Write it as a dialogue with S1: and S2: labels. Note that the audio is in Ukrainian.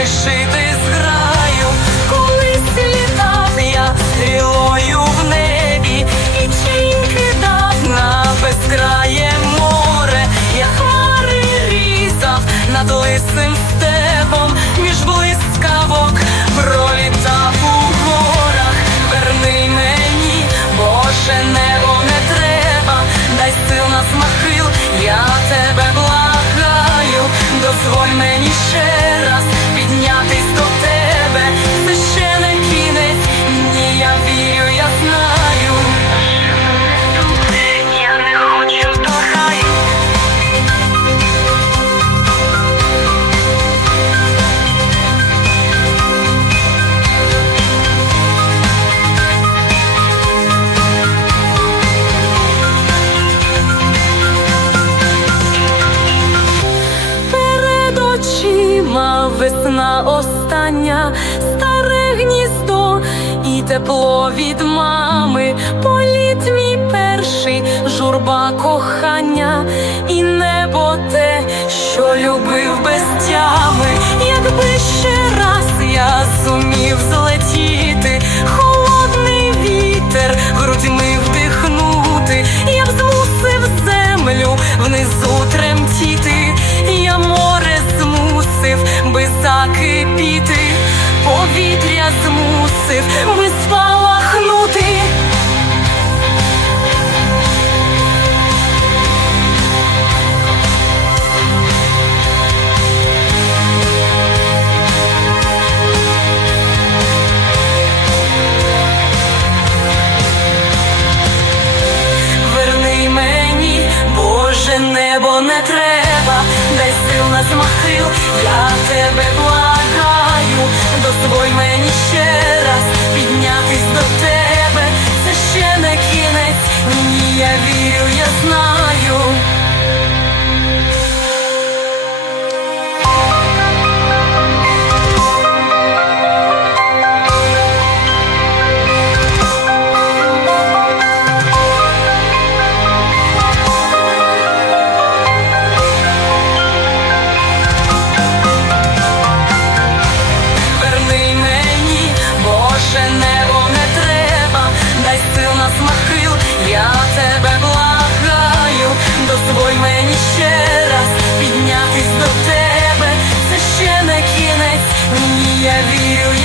S1: лишитись граю, коли літав я стрілою в небі, і чень кидав на безкрає море, я хмари різав над лисим степом між блискавок пролітав у горах, верни мені, Боже, небо не треба, дай сил на смахил, я тебе благаю, дозволь мені ще. Весна остання, старе гніздо і тепло від мами, політ мій перший, журба кохання, і небо те, що любив закипіти, повітря змусив би спалахнути. Верни мені, Боже, небо не треба, змахил, я тебе благаю, дозволь мені ще тебе благаю, дозволь мені ще раз піднятись до тебе, це ще не кінець, мені я вірю.